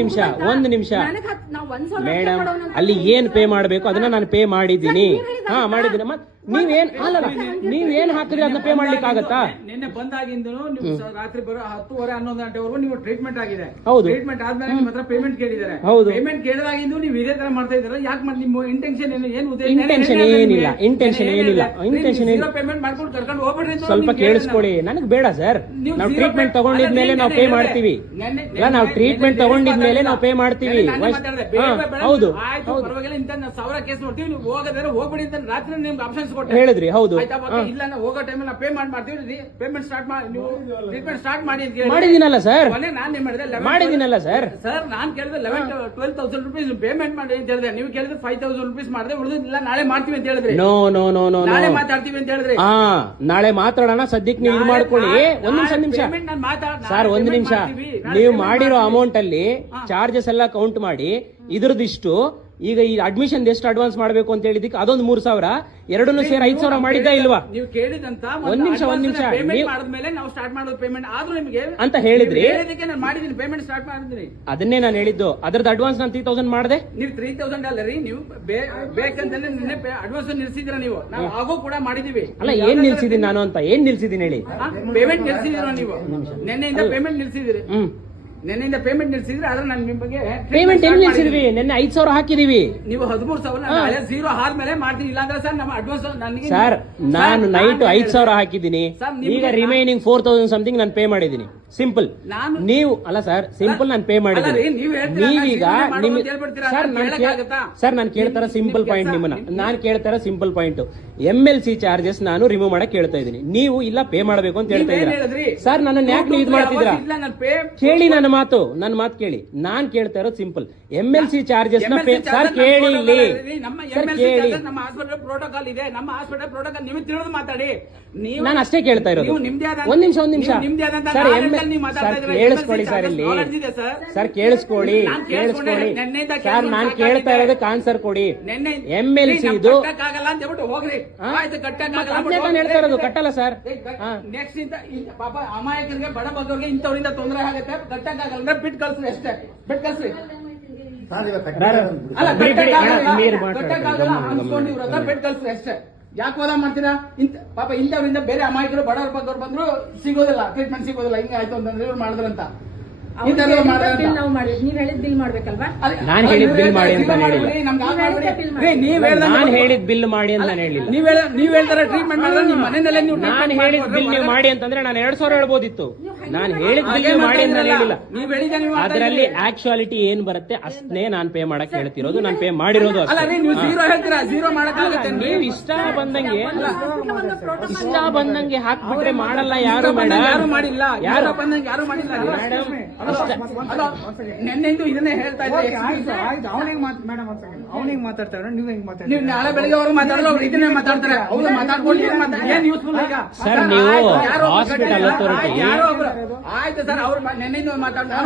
ನಿಮಿಷ ಮೇಡಮ್, ಅಲ್ಲಿ ಏನ್ ಪೇ ಮಾಡಬೇಕು ಅದನ್ನ ನಾನು ಪೇ ಮಾಡಿದ್ದೀನಿ. ಮಾಡಿದ್ದೀನಿ. ನೀವೇನ್ ಹಾಕಿದ್ರೆ ಅದನ್ನ ಪೇ ಮಾಡ್ಲಿಕ್ಕೆ ಆಗತ್ತಾ? ನಿನ್ನೆ ಬಂದಾಗಿಂದನು ನೀವು ರಾತ್ರಿ ಬರೋ 10:30 11 ಗಂಟೆವರೆಗೂ ನೀವು ಟ್ರೀಟ್ಮೆಂಟ್ ಆಗಿದೆ. ಹೌದು. ಟ್ರೀಟ್ಮೆಂಟ್ ಆದ್ಮೇಲೆ ನಿಮ್ಮ ಹತ್ರ ಪೇಮೆಂಟ್ ಕೇಳಿದ್ದಾರೆ. ಹೌದು. ಪೇಮೆಂಟ್ ಕೇಳಿದಾಗಿಂದು ನೀವು ಇದೇ ತರ ಮಾಡ್ತಾ ಇದ್ದೀರಾ. ಯಾಕೆ ನಿಮ್ಮ ಇಂಟೆನ್ಷನ್ ಏನು ಉದ್ದೇಶ? ಇಂಟೆನ್ಷನ್ ಏನಿಲ್ಲ. ಪೇಮೆಂಟ್ ಮಾಡ್ಕೊಂಡು ಕರ್ಕೊಂಡು ಹೋಗ್ಬಿಡ್ರಿ. ಸ್ವಲ್ಪ ಕೇಳಿಸ್ಕೊಳ್ಳಿ, ನನಗೆ ಬೇಡ ಸರ್. ನಾವು ಟ್ರೀಟ್ಮೆಂಟ್ ತಗೊಂಡಿದ್ಮೇಲೆ ನಾವು ಪೇ ಮಾಡ್ತೀವಿ. ನಾವು ಟ್ರೀಟ್ಮೆಂಟ್ ತಗೊಂಡಿದ್ಮೇಲೆ ನಾವು ಪೇ ಮಾಡ್ತೀವಿ. ಹೌದು, ಪರವಾಗಿಲ್ಲ. ಇಂತ 1000 ಕೇಸ್ ನೋಡ್ತೀವಿ. ನೀವು ಹೋಗೋದಾದ್ರೆ ಹೋಗ್ಬಿಡಿ ಅಂತ ರಾತ್ರಿ ನಿಮ್ಗೆ ಆಪ್ಷನ್ಸ್ ಹೇಳಿದ್ರಿ. ಹೌದು. ಇಲ್ಲ ನಾವು ಹೋಗೋ ಟೈಮಲ್ಲಿ ನಾವು ಪೇ ಮಾಡ್ತೀವಿ. ಪೇಮೆಂಟ್ ಸ್ಟಾರ್ಟ್ ಮಾಡಿ, ನೀವು ಟ್ರೀಟ್ಮೆಂಟ್ ಸ್ಟಾರ್ಟ್ ಮಾಡಿ ಅಂತ ಮಾಡಿದೀನಲ್ಲ ಸರ್. ನಾನು ಮಾಡಿದೀನಲ್ಲ ಸರ್. ನಾನು ಕೇಳಿದ್ರೆ 12,000 rupees ಪೇಮೆಂಟ್ ಮಾಡಿ ಅಂತ ಹೇಳಿದ್ರೆ, ನೀವು ಕೇಳಿದ್ರೆ 5,000 rupees ಮಾಡಿದ್ರೆ ಉಳಿದಿಲ್ಲ ನಾಳೆ ಮಾಡ್ತೀವಿ ಅಂತ ಹೇಳಿದ್ರೆ. ನೋ ನಾಳೆ ಮಾತಾಡ್ತೀವಿ ಅಂತ ಹೇಳಿದ್ರೆ. ನಾಳೆ ಮಾತಾಡೋಣ. ಸದ್ಯಕ್ಕೆ ನೀವು ಇದು ಮಾಡ್ಕೊಳ್ಳಿ. ಒಂದ್ ನಿಮಿಷ ಸರ್, ಒಂದ್ ನಿಮಿಷ. ನೀವು ಮಾಡಿರೋ ಅಮೌಂಟ್ ಅಲ್ಲಿ ಚಾರ್ಜಸ್ ಎಲ್ಲ ಕೌಂಟ್ ಮಾಡಿ ಇದ್ರದಿಷ್ಟು. ಈಗ ಈ ಅಡ್ಮಿಷನ್ ಎಷ್ಟು ಅಡ್ವಾನ್ಸ್ ಮಾಡಬೇಕು ಅಂತ ಹೇಳಿದಕ್ಕೆ ಅದೊಂದು 3,000, ಎರಡನ್ನೂ ಸೇರಿ 5,000 ಮಾಡಿದ್ದ ಇಲ್ವಾ? ನೀವು ಕೇಳಿದಂತ ಒಂದ್ ನಿಮಿಷ ಮಾಡಿದ್ಮೇಲೆ ನಾವು ಸ್ಟಾರ್ಟ್ ಮಾಡೋದು ಪೇಮೆಂಟ್ ಆದ್ರೂ ನಿಮಗೆ ಅಂತ ಹೇಳಿದ್ರಿ. ನಾನು ಮಾಡಿದೀನಿ, ಪೇಮೆಂಟ್ ಸ್ಟಾರ್ಟ್ ಮಾಡಿದೀನಿ. ಅದನ್ನೇ ನಾನು ಹೇಳಿದ್ದು. ಅದ್ರದ್ದು ಅಡ್ವಾನ್ಸ್ ನಾನು 3,000 ಮಾಡಿದೆ. ನೀವು 3,000 ಅಲ್ಲ ರೀ, ನೀವು ಬೇಕಂತಾನೆ ನಿನ್ನೆ ಅಡ್ವಾನ್ಸ್ ನಿಲ್ಸಿದ್ರ. ನೀವು ನಾವು ಆಗೋ ಕೂಡ ಮಾಡಿದೀವಿ. ಅಲ್ಲ, ಏನ್ ನಿಲ್ಸಿದೀನಿ ನಾನು ಅಂತ? ಏನ್ ನಿಲ್ಸಿದೀನಿ ಹೇಳಿ? ಪೇಮೆಂಟ್ ನಿಲ್ಸಿದಿರ ನೀವು. ನಿನ್ನೆಯಿಂದ ಪೇಮೆಂಟ್ ನಿಲ್ಸಿದಿರಿ. ನಿನ್ನೆಯಿಂದ ಪೇಮೆಂಟ್ ನಿಲ್ಸಿದ್ರೆ ಆದ್ರೆ ನಾನು ನಿಮ್ಮ ಬಗ್ಗೆ ಪೇಮೆಂಟ್ ಎಲ್ಲಿ ನಿಲ್ಸಿದ್ವಿ? ನಿನ್ನೆ 5,000 ಹಾಕಿದೀವಿ. ನೀವು 13,000 0 ಆದ್ಮೇಲೆ ಮಾಡ್ತೀನಿ. ಇಲ್ಲಾಂದ್ರೆ ಸರ್ ನಮ್ಮ ಅಡ್ವಾನ್ಸ್ ನನಗೆ ಸರ್, ನಾನು ನೈಟ್ 5,000 ಹಾಕಿದ್ದೀನಿ. ಈಗ ರಿಮೈನಿಂಗ್ 4,000 ಸಮಥಿಂಗ್ ನಾನು ಪೇ ಮಾಡಿದ್ದೀನಿ. ಸಿಂಪಲ್. ನೀವು ಅಲ್ಲ ಸರ್, ಸಿಂಪಲ್ ನಾನು ಪೇ ಮಾಡಿದ್ದೀನಿ. ನೀವೀಗ ಸರ್ ನಾನು ಕೇಳ್ತಾರ ಸಿಂಪಲ್ ಪಾಯಿಂಟ್. ನಿಮ್ಮನ್ನ ನಾನು ಕೇಳ್ತಾರ ಸಿಂಪಲ್ ಪಾಯಿಂಟ್. MLC ಚಾರ್ಜಸ್ ನಾನು ರಿಮೂವ್ ಮಾಡಕ್ ಕೇಳ್ತಾ ಇದ್ದೀನಿ. ನೀವು ಇಲ್ಲ ಪೇ ಮಾಡಬೇಕು ಅಂತ ಹೇಳ್ತಾ ಇದ್ದೀರಾ. ಸರ್, ನನ್ನ ಯಾಕೆ ನೀವು ಇದು ಮಾಡ್ತಿದ್ದೀರಾ? ಕೇಳಿ ನನ್ನ ಮಾತು ಕೇಳಿ. ನಾನ್ ಕೇಳ್ತಾ ಇರೋದು ಸಿಂಪಲ್. MLC ಚಾರ್ಜಸ್ ನ ಪೇ. ಸರ್ ಕೇಳಿ, ಇಲ್ಲಿ ಕೇಳಿ. ನಮ್ಮ ಹಾಸ್ಪಿಟಲ್ ಪ್ರೋಟೋಕಾಲ್ ಇದೆ. ನಮ್ಮ ಹಾಸ್ಪಿಟಲ್ ಪ್ರೋಟೋಕಾಲ್ ನಿಮಗೆ ತಿಳಿದು ಮಾತಾಡಿ. ನಾನು ಅಷ್ಟೇ ಕೇಳ್ತಾ ಇರೋದು. ಒಂದ್ ನಿಮಿಷ ಸರ್, ಕೇಳಿಸ್ಕೊಳ್ಳಿ ಸರ್. ಇಲ್ಲಿ ಸರ್ ಕೇಳಿಸ್ಕೊಳ್ಳಿ. ಸರ್, ನಾನು ಕೇಳ್ತಾ ಇರೋದಕ್ಕೆ ಆನ್ಸರ್ ಕೊಡಿ. MLC ಇದು ನಾನು ಹೇಳ್ತಾ ಇರೋದು ಕಟ್ಟಲ್ಲ ಸರ್. ನೆಕ್ಸ್ಟ್ ಇಂತ ಪಾಪ ಅಮಾಯಕರಿಗೆ, ಬಡ ಬಗ್ಗರಿಗೆ ಇಂಥವ್ರಿಂದ ತೊಂದರೆ ಆಗುತ್ತೆ. ಕಟ್ಟಕ್ಕಾಗಲ್ಲ, ಬಿಟ್ಟು ಕಳ್ಸ್ರಿ ಅಷ್ಟೇ. ಬಿಟ್ಟು ಕಳ್ಸ್ರಿ. ಬಿಟ್ಟು ಕಳ್ಸ್ರಿ ಅಷ್ಟೇ. ಯಾಕೆ ಹೋದ ಮಾಡ್ತೀರಾ? ಪಾಪ ಇಂಥವ್ರಿಂದ ಬೇರೆ ಅಮಾಯಕರು, ಬಡವ್ರ ಬಗ್ಗವ್ರು ಬಂದ್ರು ಸಿಗೋದಿಲ್ಲ, ಟ್ರೀಟ್ಮೆಂಟ್ ಸಿಗೋದಿಲ್ಲ. ಹಿಂಗ ಆಯ್ತು ಅಂತಂದ್ರೆ ಇವ್ರು ಮಾಡಿದ್ರಂತ. ನೀವ್ ಹೇಳಿದ್ ಬಿಲ್ ಮಾಡ್ಬೇಕಲ್ವಾ? ನಾನು ಹೇಳಿದ್ ಬಿಲ್ ಮಾಡಿ ಅಂತ ಹೇಳಿಲ್ಲ. ನಾನು ಹೇಳಿದ್ ಬಿಲ್ ಮಾಡಿ ಅಂತ ನಾನು ಹೇಳಿಲ್ಲ. ನೀವ್ ಹೇಳ್ತಾರ ಟ್ರೀಟ್ಮೆಂಟ್ ಮಾಡಿದ್ರೆ ನಿಮ್ಮ ಮನೆಯಲ್ಲೇ ನೀವು. ನಾನು ಹೇಳಿದ್ ಬಿಲ್ ನೀವು ಮಾಡಿ ಅಂತಂದ್ರೆ ನಾನು 2,000 ಹೇಳ್ಬೋದಿತ್ತು. ನಾನು ಹೇಳಿದ್ ಬಿಲ್ ಮಾಡಿ ಅಂತ ಹೇಳಿಲ್ಲ. ಅದರಲ್ಲಿ ಆಕ್ಚುಯಾಲಿಟಿ ಏನ್ ಬರುತ್ತೆ ಅಷ್ಟೇ ನಾನು ಪೇ ಮಾಡಕ್ ಹೇಳ್ತಿರೋದು. ನಾನು ಪೇ ಮಾಡಿರೋದು ಅಷ್ಟೇ. ನೀವು ಇಷ್ಟ ಬಂದಂಗೆ ಹಾಕ್ಬಿಟ್ರೆ ಮಾಡಲ್ಲ ಯಾರು ಮೇಡಮ್. ಮಾಡಿಲ್ಲ, ಯಾರು ಬಂದಂಗೆ ಯಾರು ಮಾಡಿಲ್ಲ ಮೇಡಮ್. ನೆನ್ನೆಂದು ಇದನ್ನೇ ಹೇಳ್ತಾ ಇದ್ದಾರೆ. ಅವನಿಗೆ ಮಾತಾಡ್ತಾರೆ, ನೀವು ಹೆಂಗ್ ಮಾತಾಡ್ತಾರೆ? ನೀವು ನಾಳೆ ಬೆಳಿಗ್ಗೆ ಅವರು ಮಾತಾಡಲ್ಲ, ಅವ್ರು ಇದನ್ನೇ ಮಾತಾಡ್ತಾರೆ. ಅವ್ರು ಮಾತಾಡ್ಕೊಂಡು ಏನ್ ಯೂಸ್ಫುಲ್ ಈಗ? ಸರ್, ನೀವು ಹಾಸ್ಪಿಟಲ್ ಅಥಾರಿಟಿ ಆಯ್ತು ಸರ್, ಅವ್ರು ನೆನ್ನೆಂದು ಮಾತಾಡ್ತಾರೆ.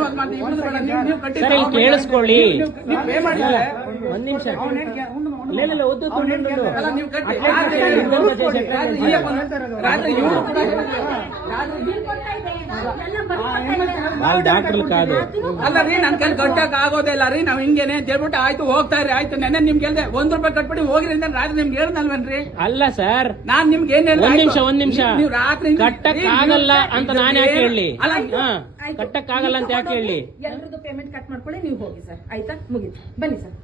ಸರ್, ಇಲ್ಲಿ ಕೇಳಿಸ್ಕೊಳ್ಳಿ. ಪೇ ಮಾಡಿಲ್ಲ. ಒಂದ್ ನಿಮಿಷ. ನೀವು ಕಟ್ಟಿ ಡಾಕ್ಟರ್ ಕಾದು ಅಲ್ಲ ರೀ, ನನ್ ಕೈ ಕಟ್ಟಕ್ ಆಗೋದೇ ಇಲ್ಲ ರೀ. ನಾವ್ ಹಿಂಗೇನೆ ಅಂತ ಹೇಳ್ಬಿಟ್ಟು ಆಯ್ತು ಹೋಗ್ತಾ ಇರಿ. ಆಯ್ತು, ನೆನ್ನೆ ನಿಮ್ಗೆ ಹೇಳ್ದೆ ₹1 ಕಟ್ಬಿಟ್ಟು ಹೋಗ್ರಿ ಅಂತ ರಾತ್ರಿ ನಿಮ್ಗೆ ಹೇಳ್ದಲ್ವೇನ್ರಿ? ಅಲ್ಲ ಸರ್, ನಾನ್ ನಿಮ್ಗೆ ಏನ್ ಹೇಳ್ದೆ? ಒಂದ್ ನಿಮಿಷ ನೀವು ರಾತ್ರಿ ಕಟ್ಟಕ್ ಆಗಲ್ಲ ಅಂತ ನಾನು ಯಾಕೆ ಹೇಳಿ? ಕಟ್ಟಕ್ ಆಗಲ್ಲ ಅಂತ ಯಾಕೆ ಹೇಳಿ? ಎಲ್ಲರದ್ದು ಪೇಮೆಂಟ್ ಕಟ್ ಮಾಡ್ಕೊಳ್ಳಿ, ನೀವು ಹೋಗಿ ಸರ್. ಆಯ್ತಾ? ಮುಗಿತು, ಬನ್ನಿ ಸರ್.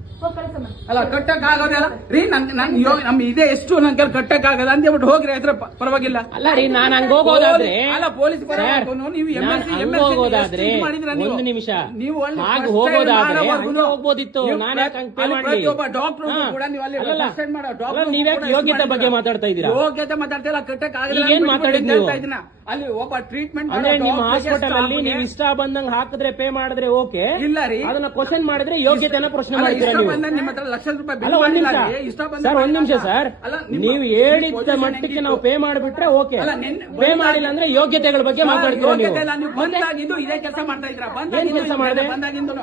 ಅಲ್ಲ, ಕಟ್ಟಕ್ ಆಗೋದಿಲ್ಲ ರೀ. ನಮ್ ಇದೆ ಎಷ್ಟು ನನ್ ಕೈ ಕಟ್ಟಕ್ ಆಗಲ್ಲ ಅಂತ ಹೇಳ್ಬಿಟ್ಟು ಹೋಗ್ರಿ. ಆಯ್ತು, ಪರವಾಗಿಲ್ಲ. ಅಲ್ಲ ರೀ, ನಾನ್ ಹಂಗ ಹೋಗೋದಾದ್ರೆ ಅಲ್ಲ, ಪೊಲೀಸ್ ಹೋಗೋದಾದ್ರೆ ಒಂದು ನಿಮಿಷ ಹಾಗೆ ಹೋಗೋದಾದ್ರೆ ಹೋಗ್ಬೋದಿತ್ತು. ನಾನು ಯಾಕೆ ಹಂಗ್ ಪೇ ಮಾಡಿ? ನೀವ್ಯಾಕೆ ಯೋಗ್ಯತೆ ಬಗ್ಗೆ ಮಾತಾಡ್ತಾ ಇದ್ದೀರಾ? ಯೋಗ್ಯತೆ ಮಾತಾಡ್ತಿಲ್ಲ, ಕಟ್ಟಕ್ ಆಗಲ್ಲ. ಏನ್ ಮಾತಾಡಿದ್ ನೀವು? ಅಲ್ಲಿ ಒಬ್ಬ ಟ್ರೀಟ್ಮೆಂಟ್ ಅಂದ್ರೆ ನಿಮ್ಮ ಹಾಸ್ಪಿಟಲ್ ಅಲ್ಲಿ ನೀವು ಇಷ್ಟ ಬಂದಂಗ್ ಹಾಕಿದ್ರೆ ಪೇ ಮಾಡಿದ್ರೆ ಓಕೆ. ಇಲ್ಲ ರೀ, ಅದನ್ನ ಕ್ವಶನ್ ಮಾಡಿದ್ರೆ ಯೋಗ್ಯತೆನ ಪ್ರಶ್ನೆ ಮಾಡ್ತೀರಾ ನೀವು? ನಿಮ್ಮ ಹತ್ರ ಲಕ್ಷ ರೂಪಾಯಿ ಸರ್, ಒಂದ್ ನಿಮಿಷ ಸರ್. ನೀವು ಹೇಳಿದ ಮಟ್ಟಕ್ಕೆ ನಾವು ಪೇ ಮಾಡಿಬಿಟ್ರೆ ಓಕೆ. ಪೇ ಮಾಡಿಲ್ಲ ಅಂದ್ರೆ ಯೋಗ್ಯತೆಗಳ ಬಗ್ಗೆ ಮಾತಾಡ್ತೀರಾ ನೀವು? ಬಂದಾಗಿಂದು ಇದೇ ಕೆಲಸ ಮಾಡ್ತಾ ಇದ್ರ. ಏನ್ ಕೆಲಸ ಮಾಡಿದೆ? ಬಂದಾಗಿಂದು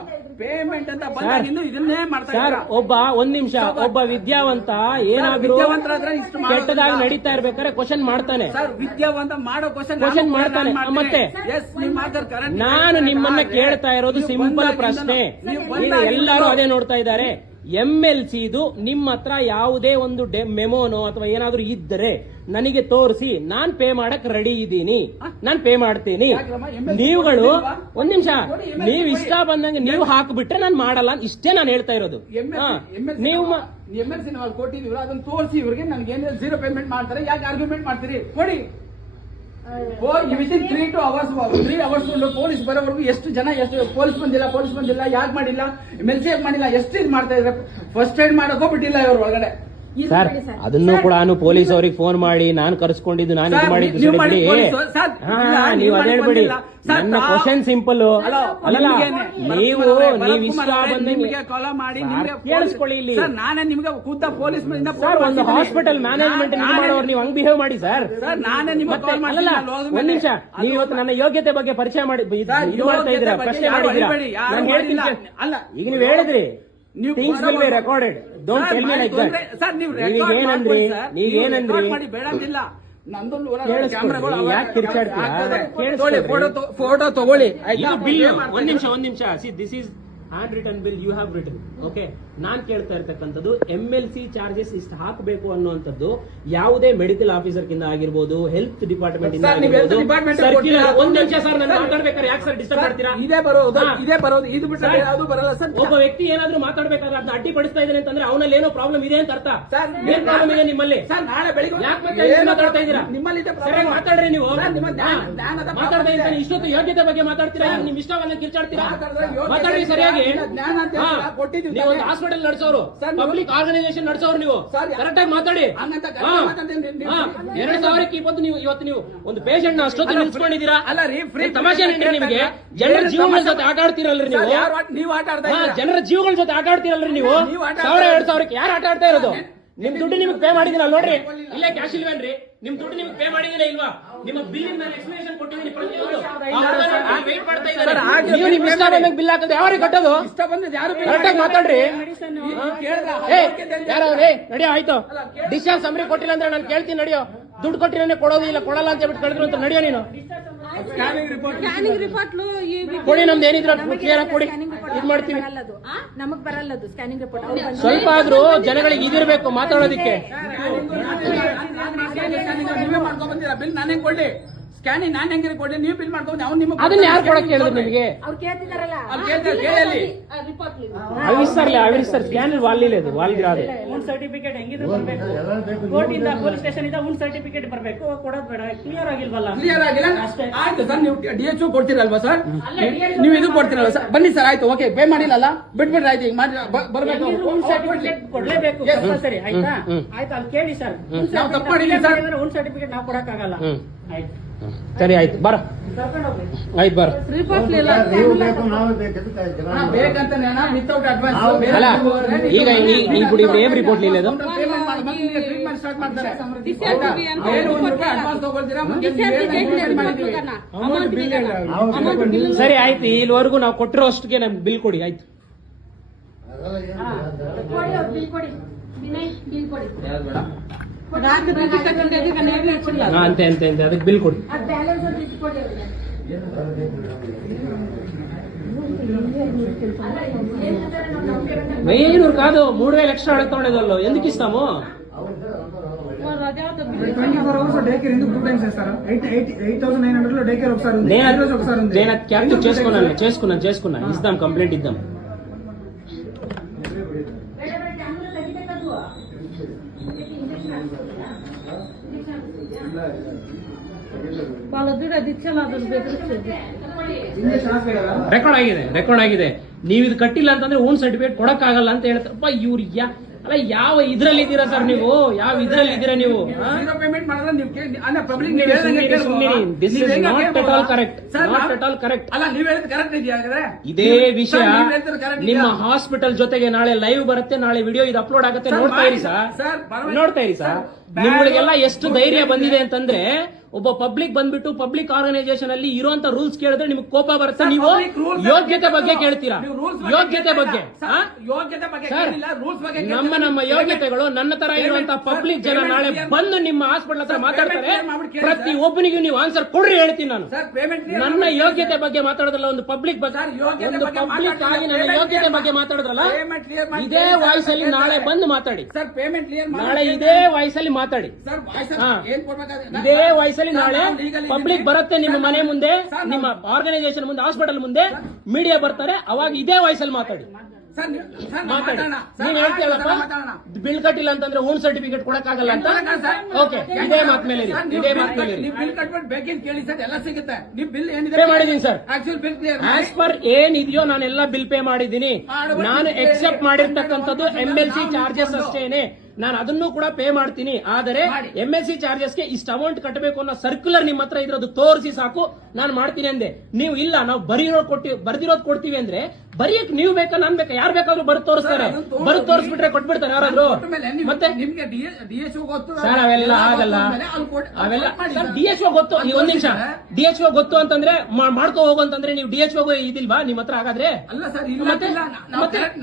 ಪೇಮೆಂಟ್ ಅಂತ ಬಂದಾಗಿಂದು ಇದನ್ನೇ ಮಾಡ್ತಾ ಸರ್. ಒಂದ್ ನಿಮಿಷ, ಒಬ್ಬ ವಿದ್ಯಾವಂತ ಏನಾದ್ರು ಕೆಟ್ಟದಾಗಿ ನಡೀತಾ ಇರ್ಬೇಕಾದ್ರೆ ಕ್ವಶನ್ ಮಾಡ್ತಾನೆ. ಸರ್, ವಿದ್ಯಾವಂತ ಮಾಡೋ ಕ್ವಶನ್ ಮಾಡ್ತಾನೆ. ಮತ್ತೆ ನೀವು ಮಾತಾಡ್ತಾರೆ ನಾನು ನಿಮ್ಮನ್ನ ಕೇಳ್ತಾ ಇರೋದು ಸಿಂಪಲ್ ಪ್ರಶ್ನೆ. ಈಗ ಎಲ್ಲರೂ ಅದೇ ನೋಡ್ತಾ ಇದ್ದಾರೆ. MLC ಇದು ನಿಮ್ಮ ಹತ್ರ ಯಾವುದೇ ಒಂದು ಮೆಮೋನೋ ಅಥವಾ ಏನಾದ್ರೂ ಇದ್ದರೆ ನನಗೆ ತೋರಿಸಿ, ನಾನ್ ಪೇ ಮಾಡಕ್ ರೆಡಿ ಇದ್ದೀನಿ, ನಾನ್ ಪೇ ಮಾಡ್ತೀನಿ. ನೀವುಗಳು ಒಂದ್ ನಿಮಿಷ, ನೀವು ಇಷ್ಟ ಬಂದಂಗೆ ನೀವು ಹಾಕ್ಬಿಟ್ರೆ ನಾನು ಮಾಡಲ್ಲ, ಇಷ್ಟೇ ನಾನು ಹೇಳ್ತಾ ಇರೋದು. ನೀವು MLC ನಾವು ಕೊಟ್ಟಿದೀವಿ, ಅದನ್ನ ತೋರಿಸಿ ಇವ್ರಿಗೆ ನನಗೆ ಏನಿಲ್ಲ 0 ಪೇಮೆಂಟ್ ಮಾಡ್ತಾರೆ, ಯಾಕೆ ಆರ್ಗ್ಯುಮೆಂಟ್ ಮಾಡ್ತೀರಿ? ಕೊಡಿ. ವಿತಿನ್ 3 hours ಪೊಲೀಸ್ ಬರೋವರೆಗೂ ಎಷ್ಟು ಪೊಲೀಸ್ ಬಂದಿಲ್ಲ, ಯಾಕೆ ಮಾಡಿಲ್ಲ, MLC ಯಾಕೆ ಮಾಡಿಲ್ಲ, ಎಷ್ಟು ಇದು ಮಾಡ್ತಾ ಇದ್ರೆ ಫಸ್ಟ್ ಏಡ್ ಮಾಡಕ್ ಹೋಗ್ಬಿಟ್ಟಿಲ್ಲ ಇವ್ರು ಒಳಗಡೆ. ಸರ್ ಅದನ್ನು ಕೂಡ ನಾನು ಪೊಲೀಸ್ ಅವ್ರಿಗೆ ಫೋನ್ ಮಾಡಿ ನಾನು ಕರ್ಸ್ಕೊಂಡಿದ್ದು, ನಾನು ಇದು ಮಾಡಿದ್ದು ನೀವು ನೀವು ಅದೇ ಹೇಳ್ಬೇಡಿ. ನನ್ನ ಕ್ವಶನ್ ಸಿಂಪಲ್ ಅಲ್ಲ, ನೀವು ಇಷ್ಟ ಬಂದಂಗೆ ಕೇಳಿಸ್ಕೊಳ್ಳಿ. ಇಲ್ಲಿ ನಾನೇ ನಿಮ್ಗೆ ಖುದ್ದ ಪೊಲೀಸ್ ಸರ್ ಒಂದು ಹಾಸ್ಪಿಟಲ್ ಮ್ಯಾನೇಜ್ಮೆಂಟ್ ಮಾಡೋರು ನೀವು ಹಂಗ್ ಬಿಹೇವ್ ಮಾಡಿ ಸರ್. ನಾನೇ ನಿಮ್ಗೆ ಒಂದ್ ನಿಮಿಷ, ನೀವು ಇವತ್ತು ನನ್ನ ಯೋಗ್ಯತೆ ಬಗ್ಗೆ ಪರಿಚಯ ಮಾಡಿ ಇದು ಮಾಡ್ತಾ ಇದ್ದೀರಾ, ಪ್ರಶ್ನೆ ಮಾಡಿದ್ದೀರಾ. ನಾನು ಹೇಳ್ತೀನಿ ಅಲ್ಲ, ಈಗ ನೀವು ಹೇಳಿದ್ರಿ things will be recorded, don't tell me like that. Sir ನೀವು ನೀವೇನಂದ್ರಿ ಬೇಡಂತಿಲ್ಲ, ನಂದೊಂದು ಯಾಕೆ ಕಿರ್ಚಾಡ್ತೀರಾ? ಫೋಟೋ ತಗೊಳ್ಳಿ. ಒಂದ್ ನಿಮಿಷ. See this is handwritten bill you have written. Okay, ನಾನ್ ಕೇಳ್ತಾ ಇರ್ತಕ್ಕಂಥದ್ದು MLC ಚಾರ್ಜಸ್ ಇಷ್ಟು ಹಾಕಬೇಕು ಅನ್ನುವಂಥದ್ದು ಯಾವುದೇ ಮೆಡಿಕಲ್ ಆಫೀಸರ್ ಕಿಂದ ಆಗಿರ್ಬೋದು, ಹೆಲ್ತ್ ಡಿಪಾರ್ಟ್ಮೆಂಟ್ ಇಂದ ಆಗಿರ್ಬೋದು, ಸರ್ಕ್ಯುಲರ್. ಒಂದ್ ನಿಮಿಷ ಸರ್, ನಾನು ಮಾತಾಡ್ಬೇಕಾದ್ರೆ ಯಾಕೆ ಸರ್ ಡಿಸ್ಟರ್ಬ್ ಮಾಡ್ತೀರಾ? ಇದೇ ಬರೋದು ಇದು ಬಿಟ್ಟರೆ ಯಾವುದು ಬರಲ್ಲ ಸರ್. ಒಬ್ಬ ವ್ಯಕ್ತಿ ಏನಾದ್ರೂ ಮಾತಾಡ್ಬೇಕಾದ್ರೆ ಅದನ್ನ ಅಡ್ಡಿಪಡಿಸ್ತಾ ಇದ್ದಾನೆ ಅಂತಂದ್ರೆ ಅವನಲ್ಲಿ ಏನೋ ಪ್ರಾಬ್ಲಮ್ ಇದೆ ಅಂತ ಅರ್ಥ. ಏನ್ ಪ್ರಾಬ್ಲಮ್ ಇದೆ ನಿಮ್ಮಲ್ಲಿ? ಸರ್ ನಾಳೆ ಬೆಳಿಗ್ಗೆ ಯಾಕೆ ಮತ್ತೆ ಮಾತಾಡ್ತಾ ಇದ್ದೀರಾ? ನಿಮ್ಮಲ್ಲಿ ಮಾತಾಡ್ರಿ ನೀವು. ಮಾತಾಡ್ತಾ ಇದ್ದೀನಿ, ಇಷ್ಟೊತ್ತು ಯೋಗ್ಯತೆ ಬಗ್ಗೆ ಮಾತಾಡ್ತೀರಾ, ನಿಮ್ ಇಷ್ಟವನ್ನ ಕಿರ್ಚಾಡ್ತೀರಾ? ಮಾತಾಡ್ರಿ ಸರಿಯಾಗಿ. ನೀವು ಒಂದು ಹಾಸ್ಪಿಟಲ್ ನಡೆಸೋರು, ಪಬ್ಲಿಕ್ ಆರ್ಗನೈಸೇಷನ್ ನಡೆಸೋರು, ನೀವು ಕರೆಕ್ಟ್ ಆಗಿ ಮಾತಾಡಿ. 2000ಕ್ಕೆ ಇವತ್ತು ನೀವು ಒಂದು ಪೇಷಂಟ್ ನ ಅಷ್ಟೊತ್ತು ನಿಲ್ಸ್ಕೊಂಡಿದ್ದೀರಾ. ತಮಾಷೆ ಏನ್ರಿ ನಿಮಗೆ? ಜನರ ಜೀವಗಳ ಜೊತೆ ಆಟ ಆಡ್ತೀರಲ್ರಿ ನೀವು. ಜನರ ಜೀವಗಳ ಜೊತೆ ಆಟ ಆಡ್ತೀರಲ್ರಿ ನೀವು. 1000-2000ಕ್ಕೆ ಯಾರು ಆಟ ಆಡ್ತಾ ಇರೋದು? ನಿಮ್ ದುಡ್ಡು ನಿಮ್ಗೆ ಪೇ ಮಾಡಿದಿನ ನೋಡ್ರಿ, ಇಲ್ಲೇ ಕ್ಯಾಶ್ ಇಲ್ವೇನ್ರಿ? ನಿಮ್ ದುಡ್ಡು ನಿಮ್ಗೆ ಪೇ ಮಾಡಿದಿನ ಇಲ್ವಾ? ನಿಮ್ಮ ಬಿಲ್ ನಾನು ಎಕ್ಸ್ಪ್ಲೇಷನ್ ಕೊಟ್ಟಿದ್ದೀನಿ ಪ್ರತಿಯೊಂದು. ವೇಟ್ ಮಾಡ್ತಾ ಇದ್ದಾರೆ. ನೀವು ನಿಮ್ ಇಷ್ಟ ಬಂದಾಗ ಬಿಲ್ ಹಾಕಿದ್ರೆ ಯಾರಿಗೆ ಕಟ್ಟೋದು? ಕರೆಕ್ಟ್ ಆಗಿ ಮಾತಾಡ್ರಿ. ಯಾರು ನಡಿಯೋ ಆಯ್ತು, ಡಿಸ್ಚಾರ್ಜ್ ಸಮರಿ ಕೊಟ್ಟಿಲ್ಲ ಅಂದ್ರೆ ನಾನು ಕೇಳ್ತೀನಿ, ನಡಿಯೋ. ದುಡ್ಡು ಕೊಟ್ಟಿರೇ ಕೊಡೋದು ಇಲ್ಲ, ಕೊಡಲ್ಲ ಅಂತ ಹೇಳ್ಬಿಟ್ಟು ಕಳೆದ್ರು ಅಂತ ನಡಿಯೋ ನೀನು. ಸ್ಕ್ಯಾನಿಂಗ್ ರಿಪೋರ್ಟ್ ಕೊಡಿ, ನಮ್ದು ಏನಿದ್ರು ಕ್ಲಿಯರ್ ಆಗಿ ಕೊಡಿ, ಇದು ಮಾಡ್ತೀವಿ. ನಮಗ್ ಬರಲ್ಲದು ಸ್ಕ್ಯಾನಿಂಗ್ ರಿಪೋರ್ಟ್. ಸ್ವಲ್ಪ ಆದ್ರೂ ಜನಗಳಿಗೆ ಇದಿರ್ಬೇಕು ಮಾತಾಡೋದಿಕ್ಕೆ. ನೀವೇ ಮಾಡ್ಕೊಂಡ್ ಬಂದಿರಾ ಬಿಲ್? ನಾನೇ ಕೊಡ್ಲಿ ಸ್ಕ್ಯಾನಿಂಗ್, ನಾನು ಹೆಂಗೆ ಕೊಡ್ಲಿ? ನೀವು ಬಿಲ್ ಮಾಡ್ಕೊಂಡು ಅವ್ನು ನಿಮಗೆ ಅದನ್ನ ಯಾರು ಕೊಡಕ್ ಹೇಳಿದ್ರು ನಿಮಗೆ? ಅವ್ರು ಕೇಳ್ತಿದಾರಲ್ಲ, ಸರ್ ಸ್ಕ್ಯಾನ್ ವಾಲ್ದಿರಾದೆ ಉನ್ ಸರ್ಟಿಫಿಕೇಟ್ ಹೆಂಗಿದ್ರು ಬರ್ಬೇಕು, ಕೋರ್ಟ್ ಇಂದ ಪೊಲೀಸ್ ಸ್ಟೇಷನ್ ಇಂದ ಉನ್ ಸರ್ಟಿಫಿಕೇಟ್ ಬರ್ಬೇಕು. ಕೊಡೋದ್ ಬೇಡ, ಕ್ಲಿಯರ್ ಆಗಿಲ್ವಲ್ಲ? ಕ್ಲಿಯರ್ ಆಗಿಲ್ಲ ಆಯ್ತು ಸರ್. ನೀವು DHO ಕೊಡ್ತೀರಲ್ವಾ ಸರ್? ನೀವು ಇದು ಕೊಡ್ತೀರಲ್ವಾ ಸರ್? ಬನ್ನಿ ಸರ್, ಆಯ್ತು, ಓಕೆ. ಪೇ ಮಾಡಿಲ್ಲಲ್ಲ, ಬಿಟ್ಬಿಡ್ರಿ, ಆಯ್ತು. ಈಗ ಮಾಡಿ ಬರ್ಬೇಕು, ಉನ್ ಸರ್ಟಿಫಿಕೇಟ್ ಕೊಡ್ಲೇಬೇಕು ಸರಿ. ಆಯ್ತಾ? ಆಯ್ತು, ಅಲ್ಲಿ ಕೇಳಿ ಸರ್. ನಾವು ತಪ್ಪು ಮಾಡಿದ್ವಿ ಸರ್. ಉನ್ ಸರ್ಟಿಫಿಕೇಟ್ ನಾವು ಕೊಡಕ್ ಆಗಲ್ಲ. ಆಯ್ತು ಸರಿ, ಆಯ್ತು, ಬರ ಆಯ್ತು, ಬರ. ಬೇಕಂತ ವಿತೌಟ್ ಅಡ್ವಾನ್ಸ್ ಅಲ್ಲ, ಈಗ ಈ ಬಿಡಿ ಏನ್ ರಿಪೋರ್ಟ್ ಇಲ್ಲ ಅದು? ಟ್ರೀಟ್ಮೆಂಟ್ ಸ್ಟಾರ್ಟ್ ಮಾಡ್ತಾರೆ. ಅಡ್ವಾನ್ಸ್ ತಗೊಳ್ತೀರಾ? ಸರಿ, ಆಯ್ತು. ಇಲ್ಲಿವರೆಗೂ ನಾವು ಕೊಟ್ಟಿರೋ ಅಷ್ಟಿಗೆ ನಮ್ಗೆ ಬಿಲ್ ಕೊಡಿ, ಆಯ್ತು. అంతే అంతే అంతే ಅದಕ್ಕೆ ಬಿಲ್ ಕೊಡಿ. వెయ్యి కాదు 3000 ఎక్స్ట్రా అడుగుతాడేదల్లో ఎందుకు ఇస్తాము? 24 hours డే కేర్ ఎందుకు 2 టైమ్స్ చేస్తారు? 8,900 లో డే కేర్ ఒకసారి ఉంది, రోజు ఒకసారి ఉంది. నేను క్యాప్చర్ చేసుకున్నాను ఇద్దాం, కంప్లైంట్ ఇద్దాం. వాళ్ళ ದುಡ್ಡು ಅದಿಚ್ಚಲ್ಲ, ಅದನ್ನ ಬೆದರಿಸೋದು. ರೆಕಾರ್ಡ್ ಆಗಿದೆ. ನೀವು ಇದು ಕಟ್ಟಿಲ್ಲ ಅಂತಂದ್ರೆ ಓನ್ ಸರ್ಟಿಫಿಕೇಟ್ ಕೊಡಕ್ಕಾಗಲ್ಲ ಅಂತ ಹೇಳ್ತಾರಪ್ಪ ಇವ್ರು. ಅಲ್ಲ, ಯಾವ ಇದ್ರಲ್ಲಿ ಇದ್ದೀರಾ ಸರ್ ನೀವು? ಯಾವ ಇದ್ರಲ್ಲಿ ಇದ್ದೀರಾ ನೀವು? ಪೇಮೆಂಟ್ ಮಾಡಿದ್ರೆ ನೀವು public this is not at all correct. ಅಲ್ಲ, ನೀವು ಹೇಳಿದ ಕರೆಕ್ಟ್ ಇದೆಯಾ? ಇದೇ ವಿಷಯ ನಿಮ್ಮ ಹಾಸ್ಪಿಟಲ್ ಜೊತೆಗೆ ನಾಳೆ ಲೈವ್ ಬರುತ್ತೆ, ನಾಳೆ ವಿಡಿಯೋ ಇದು ಅಪ್ಲೋಡ್ ಆಗುತ್ತೆ. ನೋಡ್ತಾ ಇರಿ ಸರ್. ನಿಮ್ಗಳಿಗೆಲ್ಲ ಎಷ್ಟು ಧೈರ್ಯ ಬಂದಿದೆ ಅಂತಂದ್ರೆ ಒಬ್ಬ ಪಬ್ಲಿಕ್ ಬಂದ್ಬಿಟ್ಟು ಪಬ್ಲಿಕ್ ಆರ್ಗನೈಸೇಷನ್ ಅಲ್ಲಿ ಇರುವಂತ ರೂಲ್ಸ್ ಕೇಳಿದ್ರೆ ನಿಮ್ಗೆ ಕೋಪ ಬರುತ್ತೆ. ಸರ್, ನೀವು public rules ಯೋಗ್ಯತೆ ಬಗ್ಗೆ ಕೇಳ್ತೀರಾ? ನೀವು rules ಯೋಗ್ಯತೆ ಬಗ್ಗೆ ಸರ್, ಯೋಗ್ಯತೆ ಬಗ್ಗೆ ಸರ್, ಕೇಳಿಲ್ಲ, rules ಬಗ್ಗೆ ನಮ್ಮ ಯೋಗ್ಯತೆಗಳು ನನ್ನ ತರ ಇರುವಂತ ಸರ್, ಪಬ್ಲಿಕ್ ಜನ payment ನಾಳೆ clear ಬಂದು ನಿಮ್ಮ ಹಾಸ್ಪಿಟಲ್ ಹತ್ರ ಸರ್, ಮಾತಾಡ್ತಾರೆ. payment clear ಮಾಡ್ಬಿಟ್ಟು ಕೇಳಿ ಪ್ರತಿ ಸರ್. ಒಬ್ಬನಿಗೂ ನೀವು ಆನ್ಸರ್ ಕೊಡ್ರಿ ಹೇಳ್ತೀನಿ ನಾನು. ಸರ್, payment clear ನನ್ನ ಮಾಡ್ಬಿಟ್ಟು ಯೋಗ್ಯತೆ ಬಗ್ಗೆ ಮಾತಾಡೋದಲ್ಲ, ಒಂದು ಪಬ್ಲಿಕ್ ಬಗ್ಗೆ, ಸರ್, ಯೋಗ್ಯತೆ ಒಂದು ಬಗ್ಗೆ ಪಬ್ಲಿಕ್ ಆಗಿ ನನ್ನ ಮಾತಾಡೋದು, ಯೋಗ್ಯತೆ payment ಬಗ್ಗೆ ಮಾತಾಡಿದ್ರಲ್ಲ, payment clear ಮಾಡಿ ಇದೇ ಸರ್, ವಾಯ್ಸ್ ಅಲ್ಲಿ ಸರ್, ನಾಳೆ ಬಂದು ಮಾತಾಡಿ. ಸರ್, ಪೇಮೆಂಟ್ ಕ್ಲಿಯರ್ ನಾಳೆ ಇದೇ ವಾಯ್ಸ್ ಅಲ್ಲಿ ಮಾತಾಡಿ. ಸರ್, ವಾಯ್ಸ್ ಹಾ. ಏನ್ ಕೊಡ್ಬೇಕಾದ್ರೆ ಇದೇ ವಯಸ್ಸಲ್ಲಿ ನಾಳೆ ಪಬ್ಲಿಕ್ ಬರುತ್ತೆ ನಿಮ್ಮ ಮನೆ ಮುಂದೆ, ನಿಮ್ಮ ಆರ್ಗನೈಸೇಷನ್ ಮುಂದೆ, ಹಾಸ್ಪಿಟಲ್ ಮುಂದೆ ಮೀಡಿಯಾ ಬರ್ತಾರೆ, ಅವಾಗ ಇದೇ ವಯಸ್ಸಲ್ಲಿ ಮಾತಾಡಿ. ಮಾತಾಡಿ. ನೀವ್ ಹೇಳ್ತೀರಲ್ಲಪ್ಪ ಬಿಲ್ ಕಟ್ಟಿಲ್ಲ ಅಂತಂದ್ರೆ ಓನ್ ಸರ್ಟಿಫಿಕೇಟ್ ಕೊಡಕ್ಕಾಗಲ್ಲ ಅಂತ. ಓಕೆ, ಇದೇ ಮಾತ್ ಮೇಲೆ ಇರಿ, ಇದೇ ಮಾತ್ ಮೇಲೆ ಇರಿ. ಬಿಲ್ ಕಟ್ಬಿಟ್ಟು ಬೇಕಿನ್ ಕೇಳಿ ಸರ್, ಎಲ್ಲ ಸಿಗುತ್ತೆ. ನೀವು ಬಿಲ್ ಏನಿದೆ ಪೇ ಮಾಡಿದೀನಿ sir. Actual bill clear as per ಏನಿದೆಯೋ ನಾನೆಲ್ಲ ಬಿಲ್ ಪೇ ಮಾಡಿದ್ದೀನಿ. ನಾನು ಎಕ್ಸೆಪ್ಟ್ ಮಾಡಿರ್ತಕ್ಕಂಥದ್ದು MLC ಚಾರ್ಜಸ್ ಅಷ್ಟೇನೆ. ನಾನು ಅದನ್ನು ಕೂಡ ಪೇ ಮಾಡ್ತೀನಿ. ಆದರೆ MLC ಚಾರ್ಜಸ್ಗೆ ಇಷ್ಟು ಅಮೌಂಟ್ ಕಟ್ಟಬೇಕು ಅನ್ನೋ ಸರ್ಕ್ಯುಲರ್ ನಿಮ್ಮ ಹತ್ರ ಇದ್ರದ್ದು ತೋರಿಸಿ ಸಾಕು, ನಾನು ಮಾಡ್ತೀನಿ ಅಂದೆ. ನೀವು ಇಲ್ಲ, ನಾವು ಬರ್ದಿರೋದು ಕೊಡ್ತೀವಿ ಅಂದ್ರೆ ಬರೆಯಕ್ ನೀವು ಬೇಕಾ ನಾನ್ ಬೇಕಾ? ಯಾರು ಬೇಕಾದ್ರೂ ಬರೆದು ತೋರಿಸ್ತಾರೆ. ಬರೆದು ತೋರಿಸ್ಬಿಟ್ರೆ ಕೊಟ್ಬಿಡ್ತಾರೆ ಯಾರಾದ್ರೂ. ಮತ್ತೆ ನಿಮ್ಗೆ DHO ಗೊತ್ತು ಸರ್ ಅವೆಲ್ಲ ಆಗಲ್ಲ. ಅವೆಲ್ಲ ಸರ್ DHO ಗೊತ್ತು. ಈ ಒಂದ್ ನಿಮಿಷ, DHO ಗೊತ್ತು ಅಂತಂದ್ರೆ ಮಾಡ್ಕೋ ಹೋಗು ಅಂತಂದ್ರೆ ನೀವು DHO ಇದಿಲ್ವಾ ನಿಮ್ಮ ಹತ್ರ? ಹಾಗಾದ್ರೆ ಅಲ್ಲ ಸರ್, ಮತ್ತೆ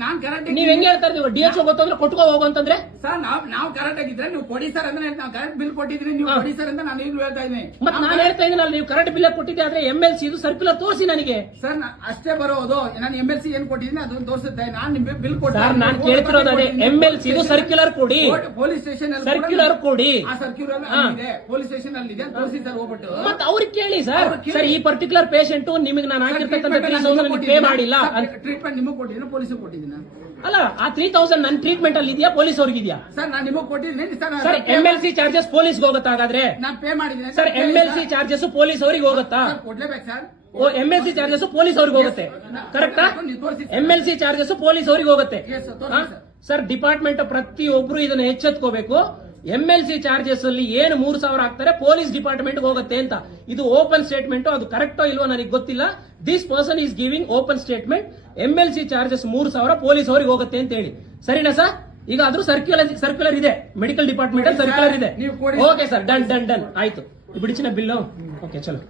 ನಾನ್ ಕರೆಕ್ಟ್ ನೀವ್ ಹೆಂಗ್ ಹೇಳ್ತಾ ಇದ್ದೀವಿ? DHO ಗೊತ್ತು ಅಂದ್ರೆ ಕೊಟ್ಕೋ ಹೋಗು ಅಂತಂದ್ರೆ ಸರ್, ನಾವು ಕರೆಕ್ಟ್ ಆಗಿದ್ರೆ ನೀವು ಕೊಡಿ ಸರ್ ಅಂದ್ರೆ ನಾವು ಕರೆಕ್ಟ್ ಬಿಲ್ ಕೊಟ್ಟಿದ್ರಿ, ನೀವು ಕೊಡಿ ಸರ್ ಅಂತ ನಾನು ಈಗಲೂ ಹೇಳ್ತಾ ಇದ್ದೀನಿ. ಮತ್ತೆ ನಾನು ಹೇಳ್ತಾ ಇದ್ದೀನಲ್ಲ, ನೀವು ಕರೆಕ್ಟ್ ಬಿಲ್ ಕೊಟ್ಟಿದ್ದೆ, ಆದ್ರೆ MLC ಇದು ಸರ್ಕ್ಯುಲರ್ ತೋರಿಸಿ ನನಗೆ. ಸರ್, ಅಷ್ಟೇ ಬರೋದು. ನಾನು MLC ಏನ್ ಕೊಟ್ಟಿದ್ದೀನಿ ಅದನ್ನ ತೋರಿಸುತ್ತೆ. ನಾನು ನಿಮ್ಗೆ ಬಿಲ್ ಕೊಡ್ತೀನಿ. ಸರ್, ನಾನು ಕೇಳ್ತಿರೋದು ಅದೇ, MLC ಇದು ಸರ್ಕ್ಯುಲರ್ ಕೊಡಿ, ಪೊಲೀಸ್ ಸ್ಟೇಷನ್ ಸರ್ಕ್ಯುಲರ್ ಕೊಡಿ. ಆ ಸರ್ಕ್ಯುಲರ್ ಇದೆ, ಪೊಲೀಸ್ ಸ್ಟೇಷನ್ ಅಲ್ಲಿ ಇದೆ, ತೋರಿಸಿ ಸರ್ ಹೋಗ್ಬಿಟ್ಟು. ಮತ್ತೆ ಅವ್ರಿಗೆ ಕೇಳಿ ಸರ್, ಸರ್ ಈ ಪರ್ಟಿಕ್ಯುಲರ್ ಪೇಷಂಟ್ ನಿಮಗೆ ನಾನು ಹಾಕಿರ್ತಕ್ಕಂಥ 3,000 ಪೇ ಮಾಡಿಲ್ಲ. ಟ್ರೀಟ್ಮೆಂಟ್ ನಿಮಗೆ ಕೊಟ್ಟಿದ್ದೀನಿ, ಪೊಲೀಸ್ ಕೊಟ್ಟಿದ್ದೀನಿ. ಅಲ್ಲ, ಆ 3,000 ನನ್ನ ಟ್ರೀಟ್ಮೆಂಟ್ ಅಲ್ಲಿ ಇದೆಯಾ, ಪೊಲೀಸ್ ಅವ್ರಿಗೆ ಇದೆಯಾ? ಸರ್, ನಾನು ನಿಮಗೆ ಕೊಟ್ಟಿದ್ದೀನಿ ಸರ್. MLC ಚಾರ್ಜಸ್ ಪೊಲೀಸ್ಗೆ ಹೋಗುತ್ತಾ ಹಾಗಾದ್ರೆ? ನಾನು ಪೇ ಮಾಡಿದ್ದೀನಿ ಸರ್. MLC ಚಾರ್ಜಸ್ ಪೊಲೀಸ್ ಅವ್ರಿಗೆ ಹೋಗುತ್ತಾ? ಕೊಡ್ಲೇಬೇಕು ಸರ್. MLC ಚಾರ್ಜಸ್ ಪೊಲೀಸ್ ಅವ್ರಿಗೆ ಹೋಗುತ್ತೆ, ಕರೆಕ್ಟಾ? MLC ಚಾರ್ಜಸ್ ಪೊಲೀಸ್ ಅವ್ರಿಗೆ ಹೋಗುತ್ತೆ ಸರ್. ಡಿಪಾರ್ಟ್ಮೆಂಟ್ ಪ್ರತಿಯೊಬ್ರು ಇದನ್ನ ಎಚ್ಚೆತ್ಕೋಬೇಕು. MLC ಚಾರ್ಜಸ್ ಅಲ್ಲಿ ಏನು 3,000 ಹಾಕ್ತಾರೆ ಪೊಲೀಸ್ ಡಿಪಾರ್ಟ್ಮೆಂಟ್ ಹೋಗುತ್ತೆ ಅಂತ. ಇದು ಓಪನ್ ಸ್ಟೇಟ್ಮೆಂಟ್, ಅದು ಕರೆಕ್ಟೋ ಇಲ್ವೋ ನನಗೆ ಗೊತ್ತಿಲ್ಲ. This person is giving open statement. MLC charges 3,000 police ಅವ್ರಿಗೆ ಹೋಗುತ್ತೆ ಅಂತ ಹೇಳಿ. ಸರಿನಾ ಸರ್? ಈಗ ಆದ್ರೂ ಸರ್ಕ್ಯುಲರ್ ಇದೆ, ಮೆಡಿಕಲ್ ಡಿಪಾರ್ಟ್ಮೆಂಟ್ ಅಲ್ಲಿ ಸರ್ಕ್ಯುಲರ್ ಇದೆ. ಓಕೆ ಸರ್, ಡನ್ ಆಯ್ತು. ಬಿಡಿಸಿನ ಬಿಲ್ಲು. ಓಕೆ, ಚಲೋ.